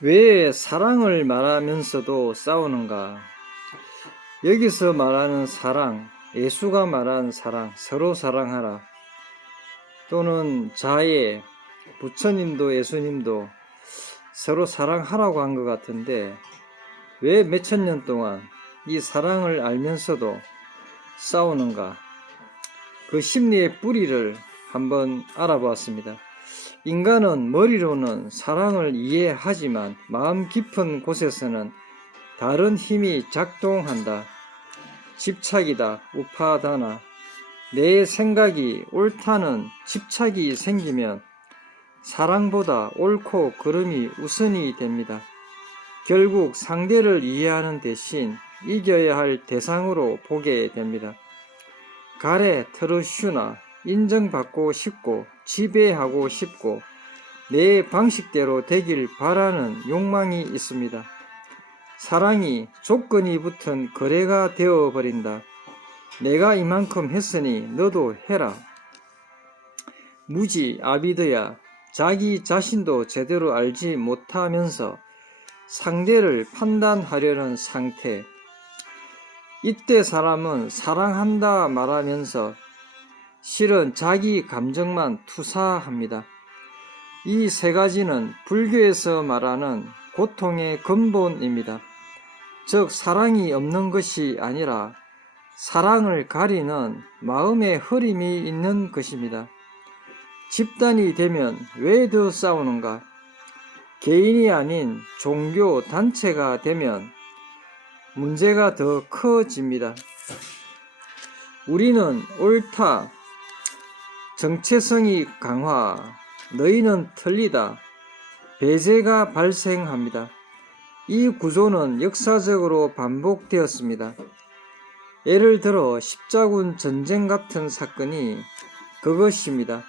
왜 사랑을 말하면서도 싸우는가? 여기서 말하는 사랑, 예수가 말한 사랑, 서로 사랑하라. 또는 자예, 부처님도 예수님도 서로 사랑하라고 한 것 같은데, 왜 몇천 년 동안 이 사랑을 알면서도 싸우는가? 그 심리의 뿌리를 한번 알아보았습니다. 인간은 머리로는 사랑을 이해하지만 마음 깊은 곳에서는 다른 힘이 작동한다. 집착이다. 우파다나. 내 생각이 옳다는 집착이 생기면 사랑보다 옳고 그름이 우선이 됩니다. 결국 상대를 이해하는 대신 이겨야 할 대상으로 보게 됩니다. 가래 트러슈나 인정받고 싶고 지배하고 싶고 내 방식대로 되길 바라는 욕망이 있습니다. 사랑이 조건이 붙은 거래가 되어버린다. 내가 이만큼 했으니 너도 해라. 무지 아비드야. 자기 자신도 제대로 알지 못하면서 상대를 판단하려는 상태. 이때 사람은 사랑한다 말하면서 실은 자기 감정만 투사합니다. 이 세 가지는 불교에서 말하는 고통의 근본입니다. 즉 사랑이 없는 것이 아니라 사랑을 가리는 마음의 흐림이 있는 것입니다. 집단이 되면 왜 더 싸우는가? 개인이 아닌 종교 단체가 되면 문제가 더 커집니다. 우리는 옳다, 정체성이 강화, 너희는 틀리다, 배제가 발생합니다. 이 구조는 역사적으로 반복되었습니다. 예를 들어 십자군 전쟁 같은 사건이 그것입니다.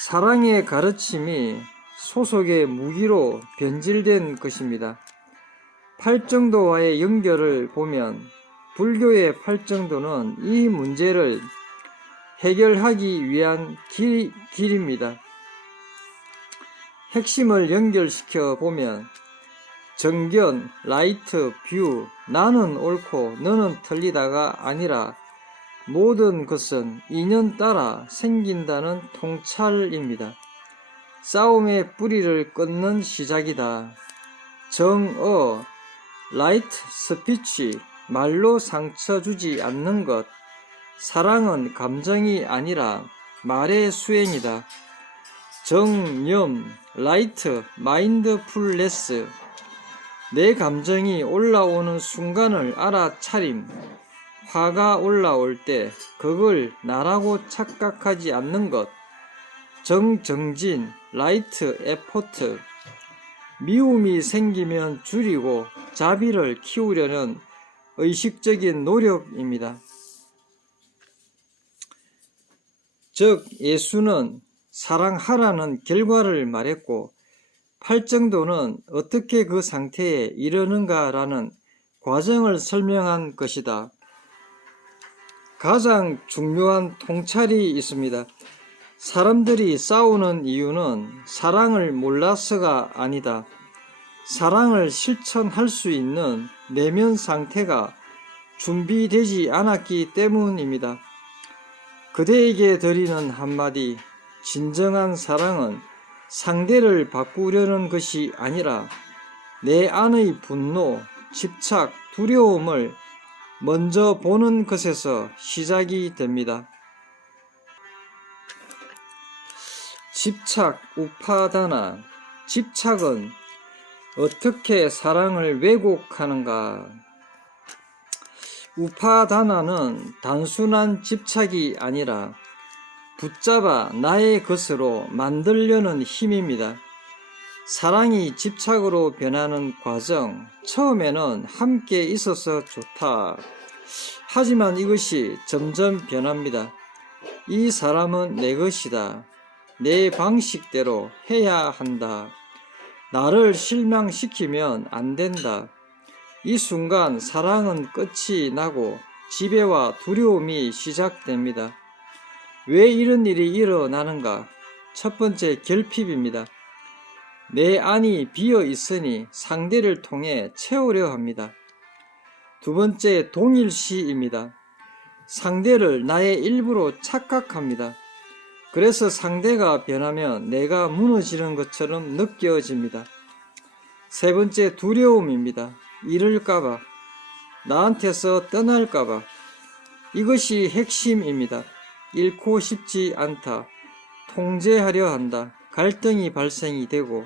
사랑의 가르침이 소속의 무기로 변질된 것입니다. 팔정도와의 연결을 보면 불교의 팔정도는 이 문제를 해결하기 위한 길입니다. 핵심을 연결시켜 보면 정견, 라이트, 뷰, 나는 옳고 너는 틀리다가 아니라 모든 것은 인연 따라 생긴다는 통찰입니다. 싸움의 뿌리를 끊는 시작이다. 정어, 라이트 스피치, 말로 상처 주지 않는 것. 사랑은 감정이 아니라 말의 수행이다. 정념, 라이트, 마인드풀네스. 내 감정이 올라오는 순간을 알아차림. 화가 올라올 때 그걸 나라고 착각하지 않는 것. 정진, 라이트, 에포트. 미움이 생기면 줄이고 자비를 키우려는 의식적인 노력입니다. 즉 예수는 사랑하라는 결과를 말했고 팔정도는 어떻게 그 상태에 이르는가라는 과정을 설명한 것이다. 가장 중요한 통찰이 있습니다. 사람들이 싸우는 이유는 사랑을 몰라서가 아니다. 사랑을 실천할 수 있는 내면 상태가 준비되지 않았기 때문입니다. 그대에게 드리는 한마디, 진정한 사랑은 상대를 바꾸려는 것이 아니라 내 안의 분노, 집착, 두려움을 먼저 보는 것에서 시작이 됩니다. 집착, 우파다나. 집착은 어떻게 사랑을 왜곡하는가? 우파다나는 단순한 집착이 아니라 붙잡아 나의 것으로 만들려는 힘입니다. 사랑이 집착으로 변하는 과정, 처음에는 함께 있어서 좋다. 하지만 이것이 점점 변합니다. 이 사람은 내 것이다. 내 방식대로 해야 한다. 나를 실망시키면 안 된다. 이 순간 사랑은 끝이 나고 지배와 두려움이 시작됩니다. 왜 이런 일이 일어나는가? 첫 번째 결핍입니다. 내 안이 비어 있으니 상대를 통해 채우려 합니다. 두 번째, 동일시입니다. 상대를 나의 일부로 착각합니다. 그래서 상대가 변하면 내가 무너지는 것처럼 느껴집니다. 세 번째, 두려움입니다. 잃을까봐, 나한테서 떠날까봐. 이것이 핵심입니다. 잃고 싶지 않다. 통제하려 한다. 갈등이 발생이 되고,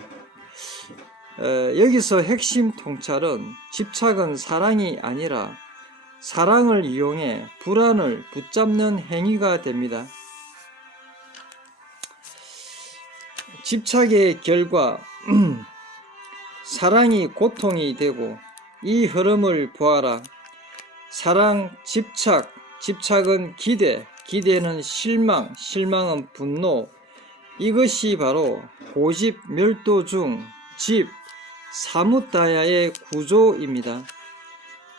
여기서 핵심 통찰은 집착은 사랑이 아니라 사랑을 이용해 불안을 붙잡는 행위가 됩니다. 집착의 결과 사랑이 고통이 되고, 이 흐름을 보아라. 사랑, 집착, 집착은 기대, 기대는 실망, 실망은 분노. 이것이 바로 고집, 멸도중, 집, 사뭇다야의 구조입니다.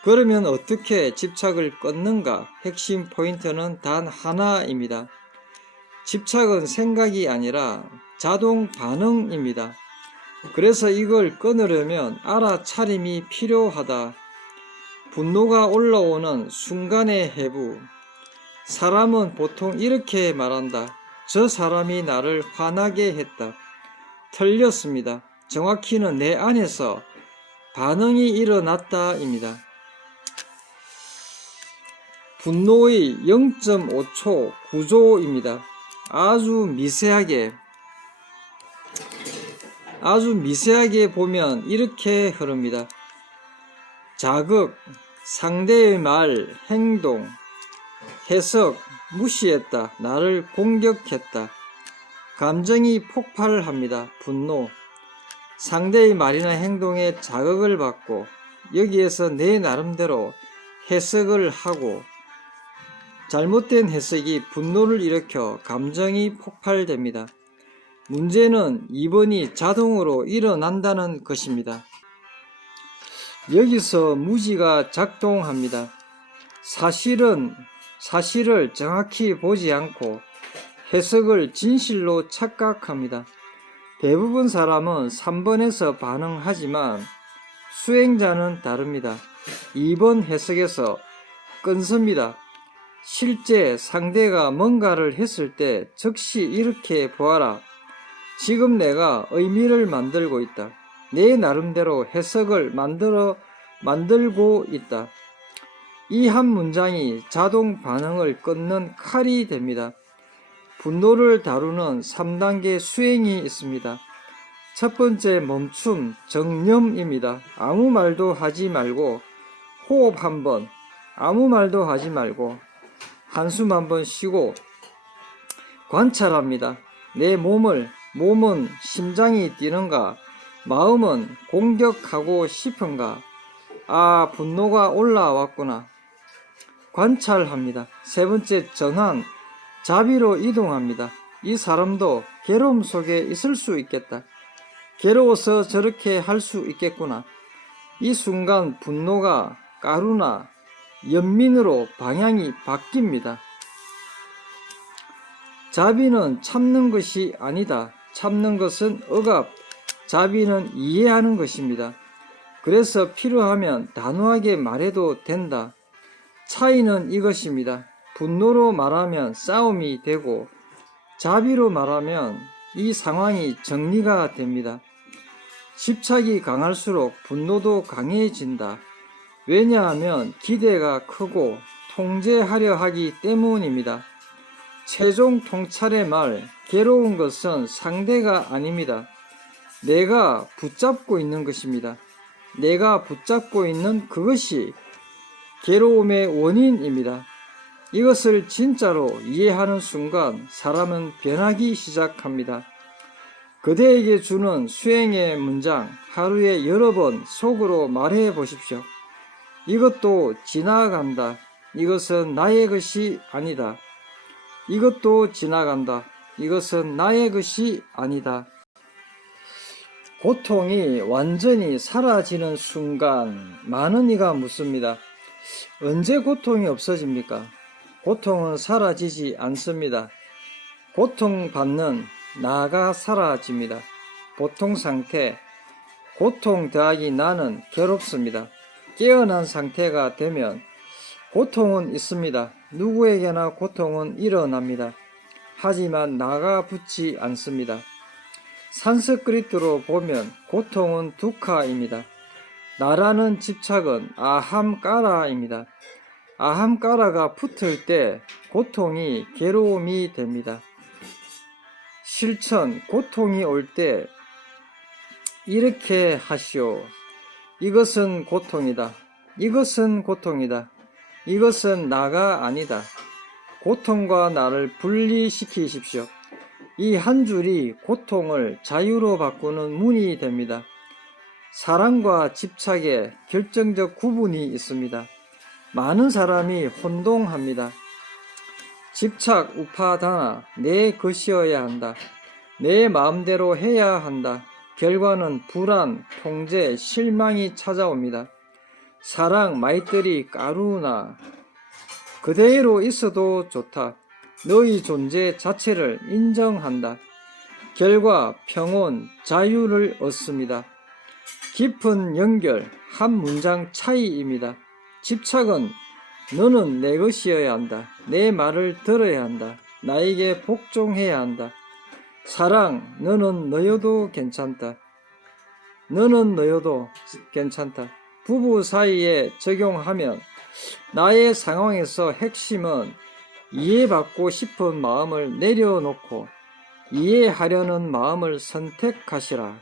그러면 어떻게 집착을 끊는가? 핵심 포인트는 단 하나입니다. 집착은 생각이 아니라 자동 반응입니다. 그래서 이걸 끊으려면 알아차림이 필요하다. 분노가 올라오는 순간의 해부. 사람은 보통 이렇게 말한다. 저 사람이 나를 화나게 했다. 틀렸습니다. 정확히는 내 안에서 반응이 일어났다입니다. 분노의 0.5초 구조입니다. 아주 미세하게 보면 이렇게 흐릅니다. 자극, 상대의 말, 행동, 해석, 무시했다, 나를 공격했다. 감정이 폭발합니다. 분노, 상대의 말이나 행동에 자극을 받고 여기에서 내 나름대로 해석을 하고, 잘못된 해석이 분노를 일으켜 감정이 폭발됩니다. 문제는 2번이 자동으로 일어난다는 것입니다. 여기서 무지가 작동합니다. 사실을 정확히 보지 않고 해석을 진실로 착각합니다. 대부분 사람은 3번에서 반응하지만 수행자는 다릅니다. 2번 해석에서 끊습니다. 실제 상대가 뭔가를 했을 때 즉시 이렇게 보아라. 지금 내가 의미를 만들고 있다. 내 나름대로 해석을 만들고 있다. 이 한 문장이 자동 반응을 끊는 칼이 됩니다. 분노를 다루는 3단계 수행이 있습니다. 첫 번째, 멈춤, 정념입니다. 아무 말도 하지 말고 호흡 한번, 아무 말도 하지 말고 한숨 한번 쉬고 관찰합니다. 내 몸은 심장이 뛰는가? 마음은 공격하고 싶은가? 아, 분노가 올라왔구나. 관찰합니다. 세 번째, 전환, 자비로 이동합니다. 이 사람도 괴로움 속에 있을 수 있겠다. 괴로워서 저렇게 할 수 있겠구나. 이 순간 분노가 까루나, 연민으로 방향이 바뀝니다. 자비는 참는 것이 아니다. 참는 것은 억압, 자비는 이해하는 것입니다. 그래서 필요하면 단호하게 말해도 된다. 차이는 이것입니다. 분노로 말하면 싸움이 되고, 자비로 말하면 이 상황이 정리가 됩니다. 집착이 강할수록 분노도 강해진다. 왜냐하면 기대가 크고 통제하려 하기 때문입니다. 최종 통찰의 말, 괴로운 것은 상대가 아닙니다. 내가 붙잡고 있는 것입니다. 내가 붙잡고 있는 그것이 괴로움의 원인입니다. 이것을 진짜로 이해하는 순간 사람은 변하기 시작합니다. 그대에게 주는 수행의 문장, 하루에 여러 번 속으로 말해 보십시오. 이것도 지나간다. 이것은 나의 것이 아니다. 이것도 지나간다. 이것은 나의 것이 아니다. 고통이 완전히 사라지는 순간 많은 이가 묻습니다. 언제 고통이 없어집니까? 고통은 사라지지 않습니다. 고통받는 나가 사라집니다. 보통 상태, 고통 더하기 나는 괴롭습니다. 깨어난 상태가 되면 고통은 있습니다. 누구에게나 고통은 일어납니다. 하지만 나가 붙지 않습니다. 산스크리트로 보면 고통은 두카입니다. 나라는 집착은 아함까라입니다. 아함까라가 붙을 때 고통이 괴로움이 됩니다. 실천, 고통이 올 때 이렇게 하시오. 이것은 고통이다. 이것은 고통이다. 이것은 나가 아니다. 고통과 나를 분리시키십시오. 이 한 줄이 고통을 자유로 바꾸는 문이 됩니다. 사랑과 집착에 결정적 구분이 있습니다. 많은 사람이 혼동합니다. 집착, 우파다나, 내 것이어야 한다. 내 마음대로 해야 한다. 결과는 불안, 통제, 실망이 찾아옵니다. 사랑, 마이뜨리, 까루나, 그대로 있어도 좋다. 너의 존재 자체를 인정한다. 결과, 평온, 자유를 얻습니다. 깊은 연결, 한 문장 차이입니다. 집착은 너는 내 것이어야 한다. 내 말을 들어야 한다. 나에게 복종해야 한다. 사랑, 너는 너여도 괜찮다. 너는 너여도 괜찮다. 부부 사이에 적용하면 나의 상황에서 핵심은 이해받고 싶은 마음을 내려놓고 이해하려는 마음을 선택하시라.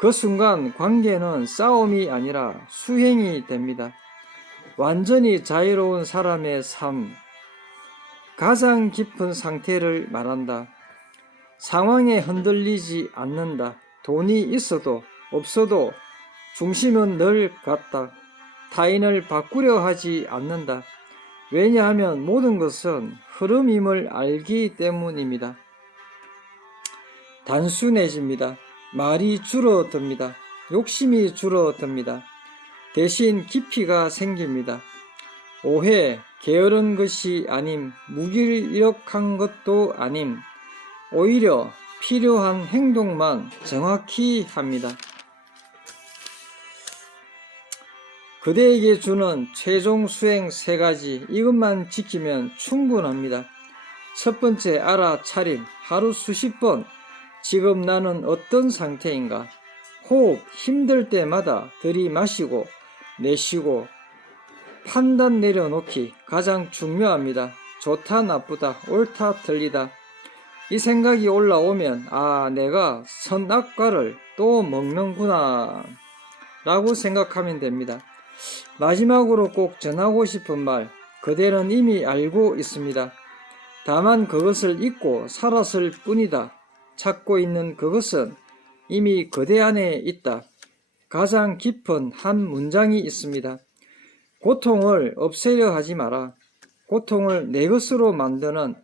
그 순간 관계는 싸움이 아니라 수행이 됩니다. 완전히 자유로운 사람의 삶, 가장 깊은 상태를 말한다. 상황에 흔들리지 않는다. 돈이 있어도 없어도 중심은 늘 같다. 타인을 바꾸려 하지 않는다. 왜냐하면 모든 것은 흐름임을 알기 때문입니다. 단순해집니다. 말이 줄어듭니다. 욕심이 줄어듭니다. 대신 깊이가 생깁니다. 오해, 게으른 것이 아님, 무기력한 것도 아님, 오히려 필요한 행동만 정확히 합니다. 그대에게 주는 최종 수행 3가지, 이것만 지키면 충분합니다. 첫 번째, 알아차림. 하루 수십 번 지금 나는 어떤 상태인가? 호흡, 힘들 때마다 들이마시고 내쉬고 판단 내려놓기 가장 중요합니다. 좋다 나쁘다, 옳다 틀리다. 이 생각이 올라오면 내가 선악과를 또 먹는구나 라고 생각하면 됩니다. 마지막으로 꼭 전하고 싶은 말, 그대는 이미 알고 있습니다. 다만 그것을 잊고 살았을 뿐이다. 찾고 있는 그것은 이미 그대 안에 있다. 가장 깊은 한 문장이 있습니다. 고통을 없애려 하지 마라. 고통을 내 것으로 만드는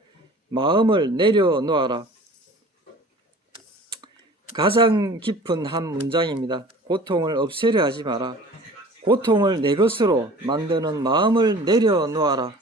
마음을 내려놓아라. 가장 깊은 한 문장입니다. 고통을 없애려 하지 마라. 고통을 내 것으로 만드는 마음을 내려놓아라.